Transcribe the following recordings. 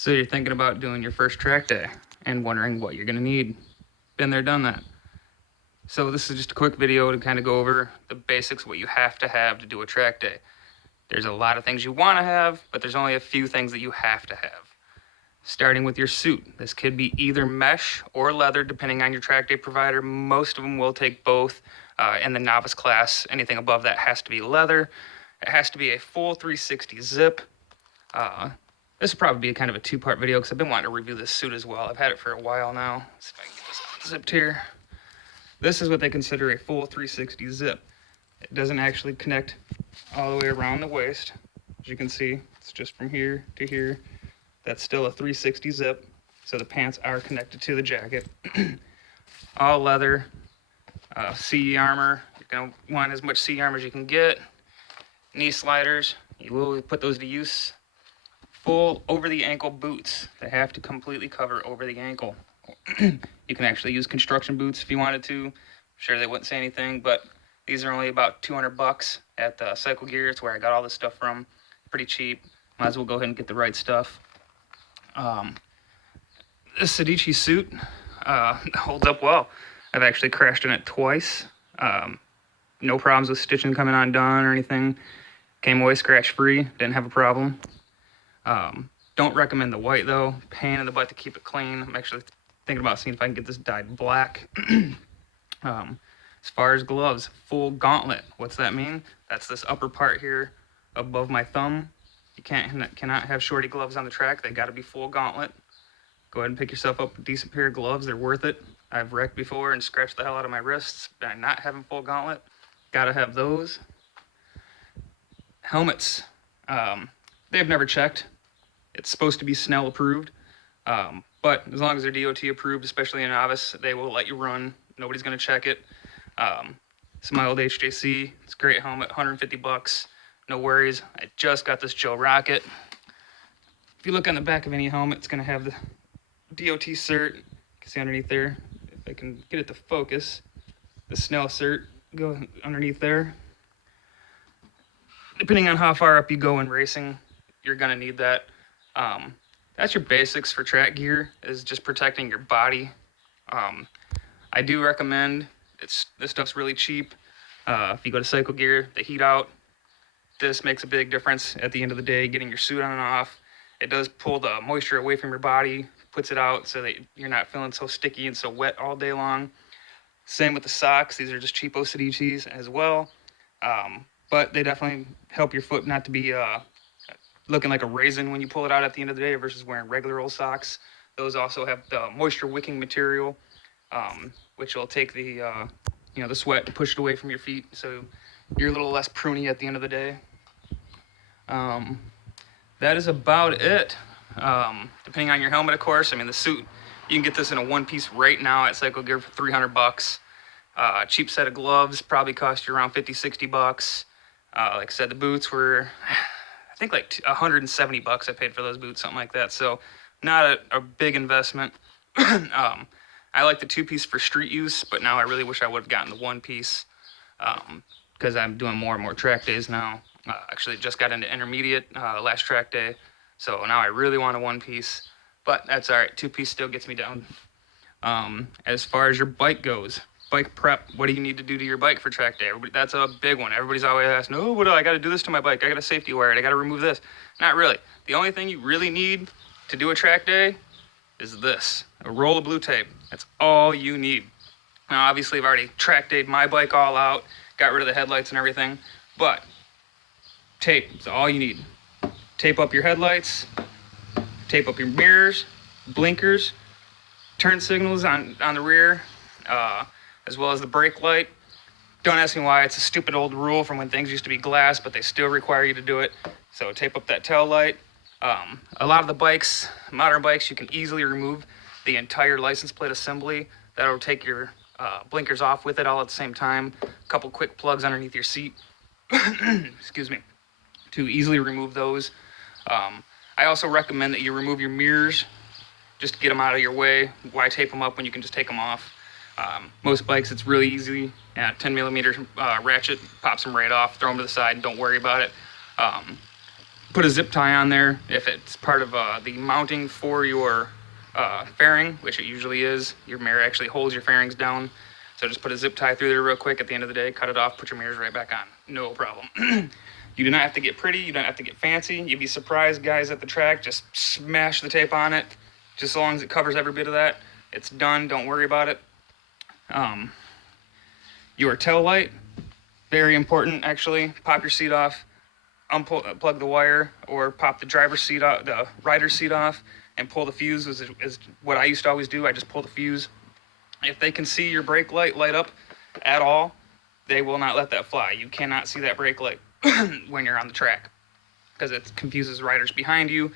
So you're thinking about doing your first track day and wondering what you're going to need. Been there, done that. So this is just a quick video to kind of go over the basics, what you have to do a track day. There's a lot of things you want to have, but there's only a few things that you have to have. Starting with your suit. This could be either mesh or leather, depending on your track day provider. Most of them will take both. In the novice class, anything above that has to be leather. It has to be a full 360 zip. This will probably be kind of a two-part video because I've been wanting to review this suit as well. I've had it for a while now. Let's see if I can get this unzipped here. This is what they consider a full 360 zip. It doesn't actually connect all the way around the waist. As you can see, it's just from here to here. That's still a 360 zip, so the pants are connected to the jacket. All leather, CE armor. You're going to want as much CE armor as you can get. Knee sliders, you will put those to use. Full over-the-ankle boots. They have to completely cover over the ankle. You can actually use construction boots if you wanted to. I'm sure they wouldn't say anything, but these are only about $200 at Cycle Gear. It's where I got all this stuff from. Pretty cheap. Might as well go ahead and get the right stuff. This Sedici suit holds up well. I've actually crashed in it twice. No problems with stitching coming undone or anything. Came away scratch-free. Didn't have a problem. Don't recommend the white though. Pain in the butt to keep it clean. I'm actually thinking about seeing if I can get this dyed black. As far as gloves, full gauntlet. What's that mean? That's this upper part here above my thumb. You cannot have shorty gloves on the track. They got to be full gauntlet. Go ahead and pick yourself up a decent pair of gloves. They're worth it. I've wrecked before and scratched the hell out of my wrists by not having full gauntlet. Got to have those. Helmets. They've never checked. It's supposed to be Snell approved, but as long as they're DOT approved, especially a novice, they will let you run. Nobody's going to check it. It's my old HJC. It's a great helmet, $150. No worries. I just got this Joe Rocket. If you look on the back of any helmet, it's going to have the DOT cert. You can see underneath there. If I can get it to focus, the Snell cert go underneath there. Depending on how far up you go in racing, you're going to need that. That's your basics for track gear, is just protecting your body. I do recommend, this stuff's really cheap. If you go to Cycle Gear, they heat out. This makes a big difference at the end of the day, getting your suit on and off. It does pull the moisture away from your body, puts it out so that you're not feeling so sticky and so wet all day long. Same with the socks. These are just cheapo Sedicis as well. But they definitely help your foot not to be looking like a raisin when you pull it out at the end of the day versus wearing regular old socks. Those also have the moisture wicking material, which will take the the sweat and push it away from your feet, so you're a little less pruny at the end of the day. That is about it. Depending on your helmet, of course. I mean, the suit, you can get this in a one-piece right now at Cycle Gear for $300. Cheap set of gloves probably cost you around $50-$60. Like I said, the boots were, I think like $170 I paid for those boots, something like that. So not a big investment. I like the two-piece for street use, but now I really wish I would have gotten the one-piece because I'm doing more and more track days now. Actually, just got into intermediate last track day, so now I really want a one-piece, but that's all right. Two-piece still gets me down. As far as your bike goes, bike prep, what do you need to do to your bike for track day? That's a big one. Everybody's always asking, oh, what do I got to do this to my bike? I got to safety wire it. I got to remove this. Not really. The only thing you really need to do a track day is this, a roll of blue tape. That's all you need. Now, obviously, I've already track dayed my bike all out, got rid of the headlights and everything, but tape is all you need. Tape up your headlights, tape up your mirrors, blinkers, turn signals on the rear, as well as the brake light. Don't ask me why. It's a stupid old rule from when things used to be glass, but they still require you to do it. So tape up that tail light. A lot of the bikes, modern bikes, you can easily remove the entire license plate assembly. That'll take your blinkers off with it all at the same time. A couple quick plugs underneath your seat. Excuse me. To easily remove those. I also recommend that you remove your mirrors just to get them out of your way. Why tape them up when you can just take them off? Most bikes, it's really easy. 10mm ratchet, pops them right off, throw them to the side, and don't worry about it. Put a zip tie on there if it's part of the mounting for your fairing, which it usually is. Your mirror actually holds your fairings down. So just put a zip tie through there real quick at the end of the day, cut it off, put your mirrors right back on. No problem. You do not have to get pretty, you don't have to get fancy. You'd be surprised, guys at the track, just smash the tape on it. Just so long as it covers every bit of that, it's done, don't worry about it. Your tail light, very important actually. Pop your seat off, unplug the wire, or pop the driver's seat off, the rider's seat off, and pull the fuse is what I used to always do. I just pull the fuse. If they can see your brake light light up at all, they will not let that fly. You cannot see that brake light when you're on the track because it confuses riders behind you.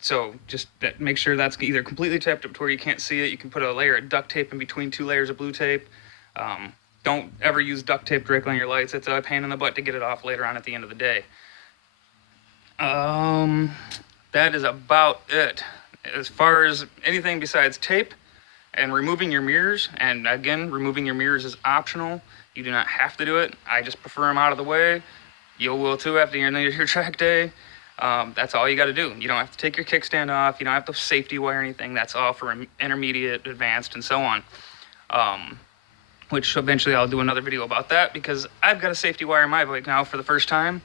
So just make sure that's either completely taped up to where you can't see it. You can put a layer of duct tape in between 2 layers of blue tape. Don't ever use duct tape directly on your lights. It's a pain in the butt to get it off later on at the end of the day. That is about it. As far as anything besides tape and removing your mirrors, and again, removing your mirrors is optional. You do not have to do it. I just prefer them out of the way. You will too after your track day. That's all you got to do. You don't have to take your kickstand off. You don't have to safety wire anything. That's all for intermediate, advanced, and so on. Which eventually I'll do another video about that because I've got a safety wire in my bike now for the first time.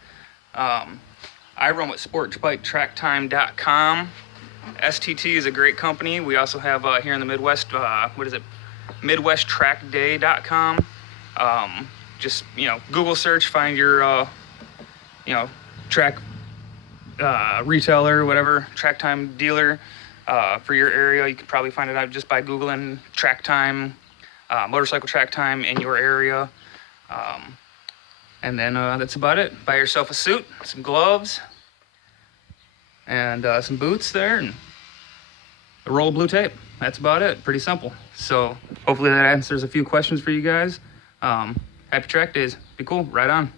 I run with sportsbiketracktime.com. STT is a great company. We also have here in the Midwest, MidwestTrackDay.com. Just, Google search, find your, track retailer, whatever, track time dealer for your area. You could probably find it out just by Googling track time, motorcycle track time in your area. And then that's about it. Buy yourself a suit, some gloves, and some boots there, and a roll of blue tape. That's about it. Pretty simple. So hopefully that answers a few questions for you guys. Happy track days. Be cool. Right on.